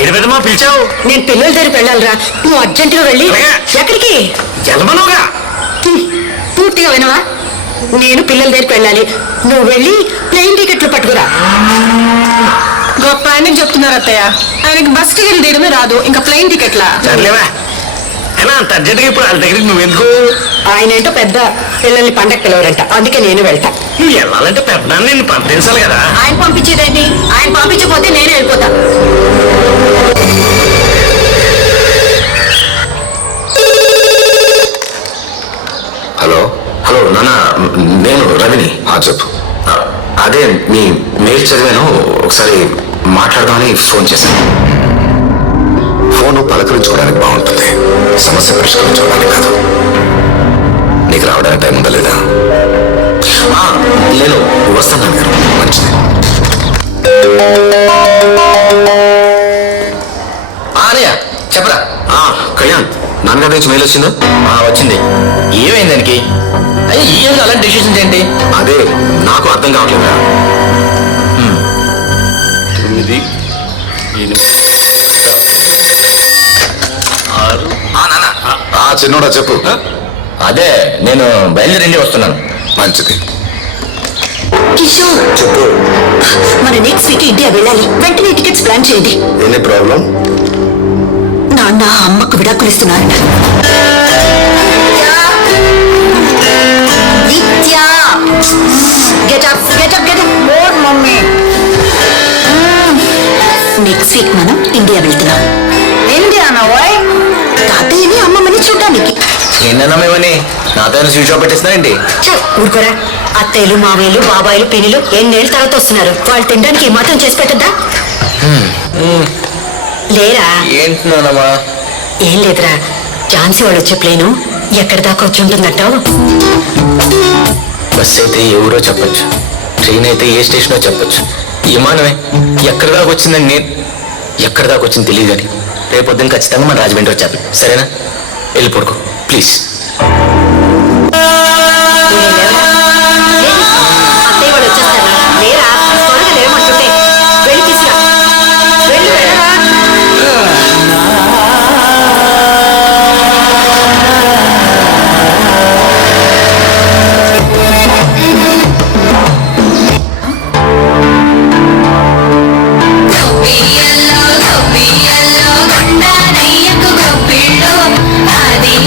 ఏడు విధమా పిలిచావు? నేను పిల్లల దగ్గరికి వెళ్ళాలిరా, నువ్వు అర్జెంటుగా వెళ్ళి. ఎక్కడికి? జలమనోగా. పూర్తిగా వినవా? నేను పిల్లల దగ్గరికి వెళ్ళాలి, నువ్వు వెళ్ళి ప్లేన్ టికెట్లు పట్టుకురా. గొప్ప ఆయనకి చెప్తున్నారు అత్తయ్య, ఆయనకి బస్ టికెట్ తీయడమే రాదు, ఇంకా ప్లేన్ టికెట్లా? సర్లేవా, అయినా అంత అర్జెంట్గా ఇప్పుడు వాళ్ళ దగ్గరికి నువ్వెందుకు? ఆయన ఏంటో పెద్ద పిల్లల్ని పండగ పిలవరంట, అందుకే నేను వెళ్తా. నువ్వు వెళ్ళాలంటే పెద్ద నిన్ను పంపించాలి కదా. ఆయన పంపించేదేంటి? ఆయన పంపించకపోతే నేనే వెళ్ళిపోతా. హలో హలో నాన్న, నేను రవిని. చెప్పు. అదే మీ మెయిల్ చదివాను, ఒకసారి మాట్లాడదామని ఫోన్ చేశాను. ఫోను పలకరించుకోవడానికి బాగుంటుంది, సమస్య పరిష్కరించుకోవడానికి కాదు. నీకు రావడానికి టైం ఉందా లేదా? నేను వస్తాను గారు. మంచిది. అనయ్య చెప్పరా. కళ్యాణ్, నాన్నగారి నుంచి మెయిల్ వచ్చిందా? వచ్చింది. ఏమైంది దానికి? అయ్యా ఈ ఏం అలాంటి డిసిషన్స్ ఏంటి? అదే నాకు అర్థం కావట్లేదా. 9, 8, 6. చిన్నోడా చెప్పు. అదే నేను బయలుదేరి వస్తున్నాను. మంచిది. కిషోర్, చెప్పు. మన నెక్స్ట్ వీక్ ఇండియా వెళ్ళాలి, వెంటనే టికెట్స్ ప్లాన్ చేయండి. Any problem? నాన్న అమ్మకు విడాకులు ఇస్తున్నారు. నెక్స్ట్ వీక్ మనం ఇండియా వెళ్తున్నాం. ఇండియానా? వాయ్? తాతయ్యని అమ్మమ్మని చూడడానికి. ఏంటన్నామేమని నాతో స్విచ్ ఆఫ్ పెట్టేస్తున్నాయండి? ఊరుకోరా, అత్తయ్యలు మావయ్యలు బాబాయిలు పిన్నిలు ఎన్నేళ్ళ తర్వాత వస్తున్నారు, వాళ్ళు తినడానికి మాత్రం చేసి పెట్టద్దా? లేరా? ఏంటున్నానమ్మా? ఏం లేదురా, ఝాన్సీ వాళ్ళు వచ్చే ప్లేను ఎక్కడి దాకా వచ్చి ఉంటుందంటావు? బస్ అయితే ఏ ఊరో చెప్పొచ్చు, ట్రైన్ అయితే ఏ స్టేషనో చెప్పొచ్చు, విమానమే ఎక్కడి దాకా వచ్చిందని ఎక్కడి దాకా వచ్చింది తెలియదు. కానీ రేపొద్దున ఖచ్చితంగా మన రాజమండ్రి వచ్చారు. సరేనా? వెళ్ళి పడుకో ప్లీజ్. అత్తయ్య వాళ్ళు వచ్చేస్తారా? లేరా, త్వరగా లేమంటుంటే వెళ్ళి తీసురా. వెళ్ళి వెళ్ళరా.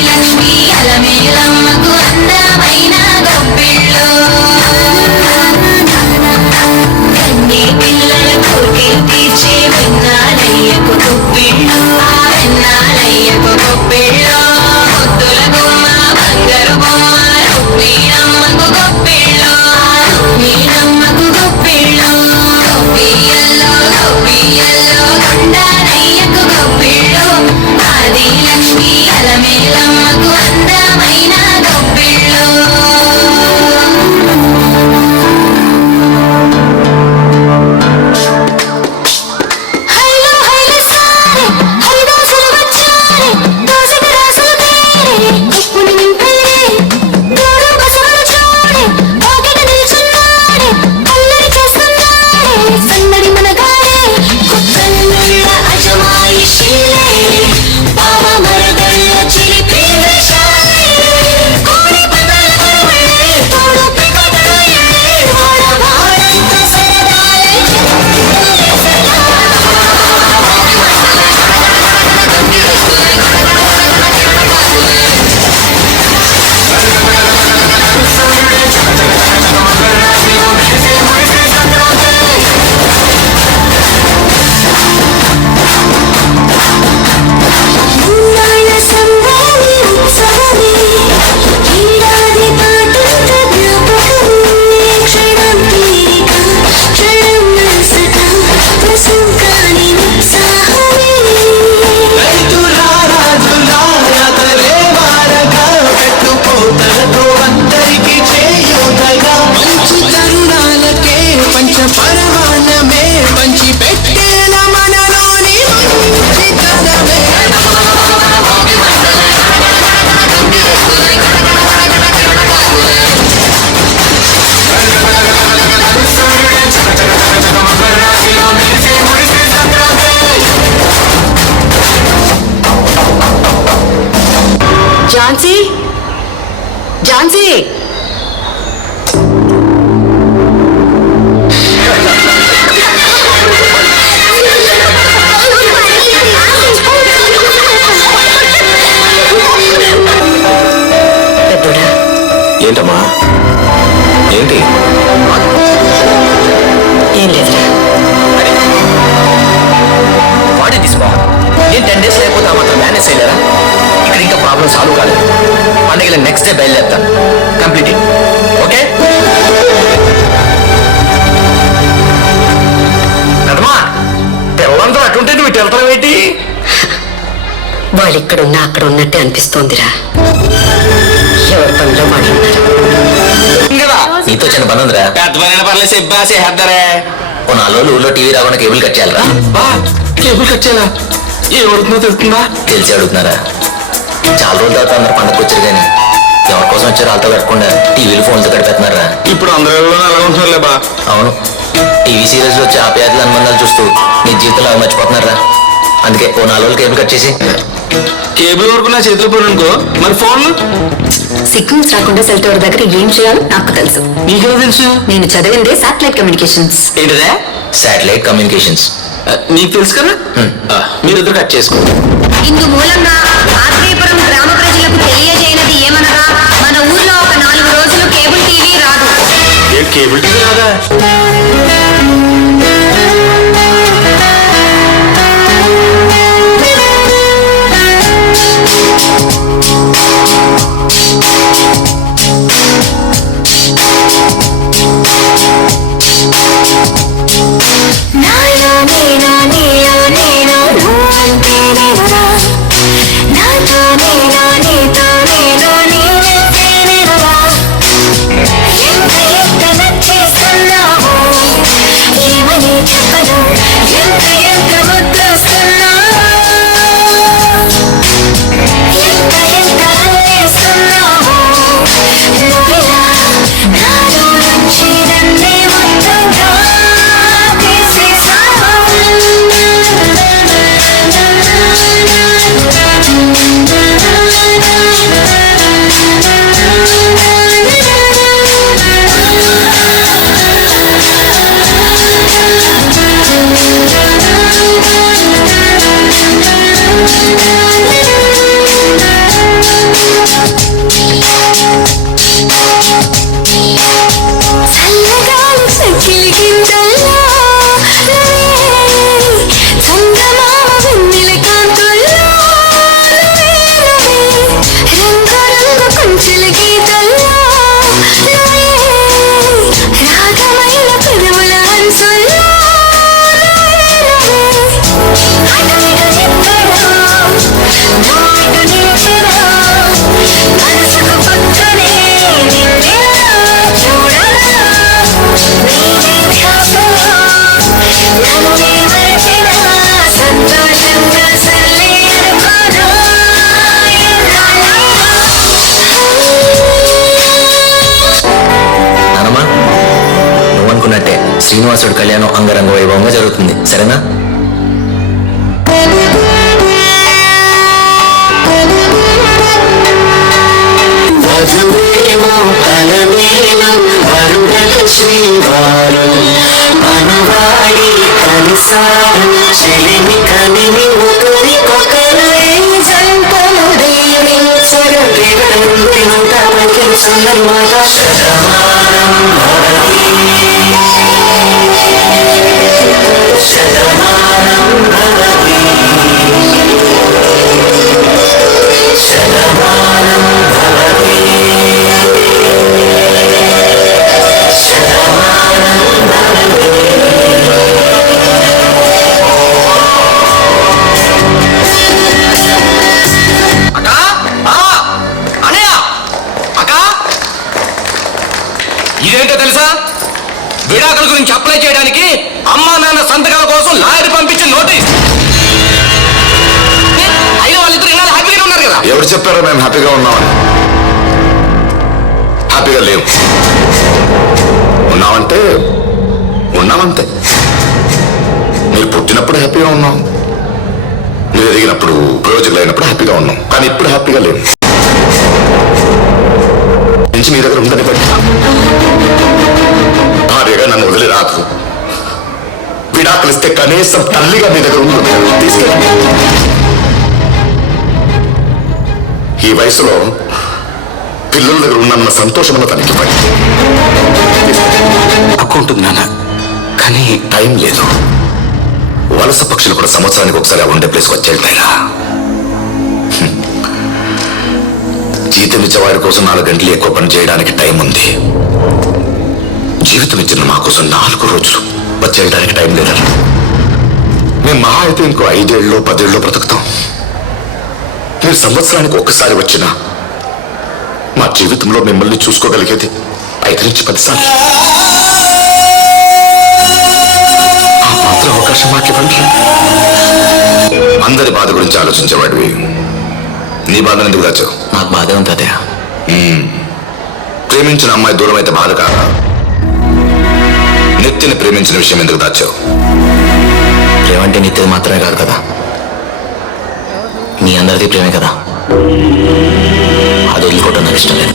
లక్ష్మి ఝాన్సీ ఝాన్సీ పెద్దోడా ఏంటమ్మా ఏంటి ఏం లేదురా. వాట్ దిస్ బా నేను 10 days లేకపోతే మాత్రం మేనేజ్ చేయలేరా? ఇక్కడ ఇంకా ప్రాబ్లం సాల్వ్ కాలేదు. పండుగల నెక్స్ట్ డే బయలుదేరుతాను. Complete okay. పెదమా పిల్లలందరూ అటుంటే నువ్వు ఇటు వెళ్తావు ఏంటి? వాళ్ళు ఇక్కడున్నా అక్కడ ఉన్నట్టే అనిపిస్తోందిరా. ఎవరి పనిలో వాళ్ళు ఉన్నారు. కదా నీతో చిన్న పని ఉందిరా. పెద్ద పని పర్లేదు చెప్పా చేద్దారే. ఓ 4 రోజులు ఊళ్ళో టీవీ రాకుండా కేబుల్ కట్ చేయాలరా. బా కేబుల్ కట్ చేయాలా? ఏ ఉడుతుందో తెలుస్తుందా? తెలిసి అడుగుతున్నారా? చాలా రోజుల తర్వాత అందరు పండగకు వచ్చారు కానీ ఎవరి కోసం వచ్చారో వాళ్ళతో కట్టకుండా టీవీలు ఫోన్తో గడిపేస్తున్నారా? ఇప్పుడు అందరిలో ఎలా ఉంటున్నారులే బా. అవును, టీవీ సీరియల్స్ లో వచ్చే ఆప్యాయతలు అనుబంధాలు చూస్తూ నీ జీవితంలో అవి మర్చిపోతున్నారా? అందుకే ఓ 4 రోజులు కేబుల్ కట్ చేసి కేబుల్ వరకు నా చేతిలో పోయి అనుకో, మరి ఫోన్లు సిగ్నల్స్ రాకుండా సెల్ టవర్ దగ్గర ఏం చేయాలో నాకు తెలుసు. నీకెలా తెలుసు? నేను చదివిందే శాటిలైట్ కమ్యూనికేషన్స్. ఏంటిదే? Satellite communications. నీకు తెలుసు కదా. మీరిద్దరు కట్ చేసుకో. ఇందు మూలంగా ఆత్రేయపురం గ్రామ ప్రజలకు తెలియజేయనది ఏమనగా మన ఊర్లో ఒక 4 రోజులు కేబుల్ టీవీ రాదు. కేబుల్ టీవీ రాదా? శ్రీనివాసుడు కళ్యాణం అంగరంగ వైభవంగా జరుగుతుంది. సరేనా? ఇదేంటో తెలుసా? విడాకుల గురించి అప్లై చేయడానికి అమ్మా నాన్న సంతకాల కోసం లాయర్ పంపించిన నోటీస్. అయినా వాళ్ళిద్దరు ఇన్నాళ్ళు హ్యాపీగా ఉన్నారు కదా. ఎవరు చెప్పారో మేము హ్యాపీగా ఉన్నామని? హ్యాపీగా లేవు. ఉన్నామంటే ఉన్నామంతే. మీరు పుట్టినప్పుడు హ్యాపీగా ఉన్నాం, మీరు ఎదిగినప్పుడు ప్రయోజకులు అయినప్పుడు హ్యాపీగా ఉన్నాం, కానీ ఇప్పుడు హ్యాపీగా లేవు. నుంచి మీ దగ్గర ఉందని బట్టి భార్యగా నన్ను వదిలి రాదు. విడాకులిస్తే కనీసం తల్లిగా మీ దగ్గర ఉంటుంది. తీసుకెళ్ళండి. ఈ వయసులో పిల్లల దగ్గర ఉన్న సంతోషమైన తనకి అక్కుంటుంది నాన్న, కానీ టైం లేదు. వలస పక్షులు కూడా సంవత్సరానికి ఒకసారి ఆ ఉండే ప్లేస్కి వచ్చి వెళ్తాయిరా. జీతం ఇచ్చేవాడి కోసం 4 గంటలు ఎక్కువ పని చేయడానికి టైం ఉంది. జీవితం ఇచ్చిన మా కోసం 4 రోజులు వచ్చేయడానికి టైం లేదా? మేము మహా అయితే ఇంకో 5 ఏళ్ళలో 10 ఏళ్ళలో బ్రతుకుతాం. మీరు సంవత్సరానికి ఒక్కసారి వచ్చినా మా జీవితంలో మిమ్మల్ని చూసుకోగలిగేది 5 నుంచి 10 సార్లు. ఆ మాత్రం అవకాశం మాకివ్వండి. అందరి బాధ గురించి ఆలోచించేవాడివి నీ బాధను ఎందుకు దాచావు? నాకు బాధే ఉంది తాతయ్య. ప్రేమించిన అమ్మాయి దూరం అయితే బాధ కాదా? నిత్యని ప్రేమించిన విషయం ఎందుకు దాచావు? ప్రేమంటే నిత్యది మాత్రమే కాదు కదా, మీ అందరిది ప్రేమే కదా. అది వదులుకోవటం నాకు ఇష్టం లేదు.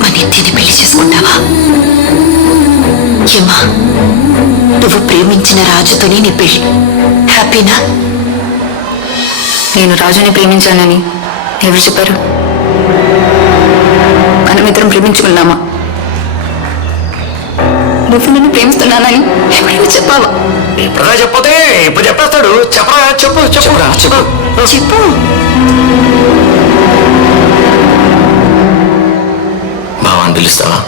మా నిత్యని పెళ్లి చేసుకుంటావా? ఏమా, నువ్వు ప్రేమించిన రాజుతోనే నీ పెళ్లి. హ్యాపీనా? నేను రాజుని ప్రేమించానని ఎవరు చెప్పారు? మనమిద్దరం ప్రేమించుకున్నామా? నువ్వు నన్ను ప్రేమిస్తున్నానని ఎవరికి చెప్పావా? ఇప్పుడు చెప్పతే ఇప్పుడు చెప్పేస్తాడు. చెప్పరా, చెప్పు చెప్పురా, చెప్పు. చెప్పు. బావా అని పిలుస్తావా?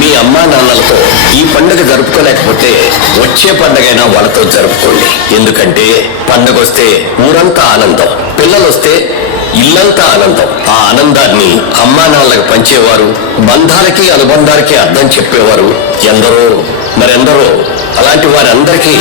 మీ అమ్మా నాన్నలతో ఈ పండుగ జరుపుకోలేకపోతే వచ్చే పండుగైనా వాళ్ళతో జరుపుకోండి. ఎందుకంటే పండుగ వస్తే ఊరంతా ఆనందం, పిల్లలు వస్తే ఇల్లంతా ఆనందం. ఆ ఆనందాన్ని అమ్మా నాన్నలకు పంచేవారు, బంధాలకి అనుబంధాలకి అర్థం చెప్పేవారు ఎందరో మరెందరో. అలాంటి వారందరికీ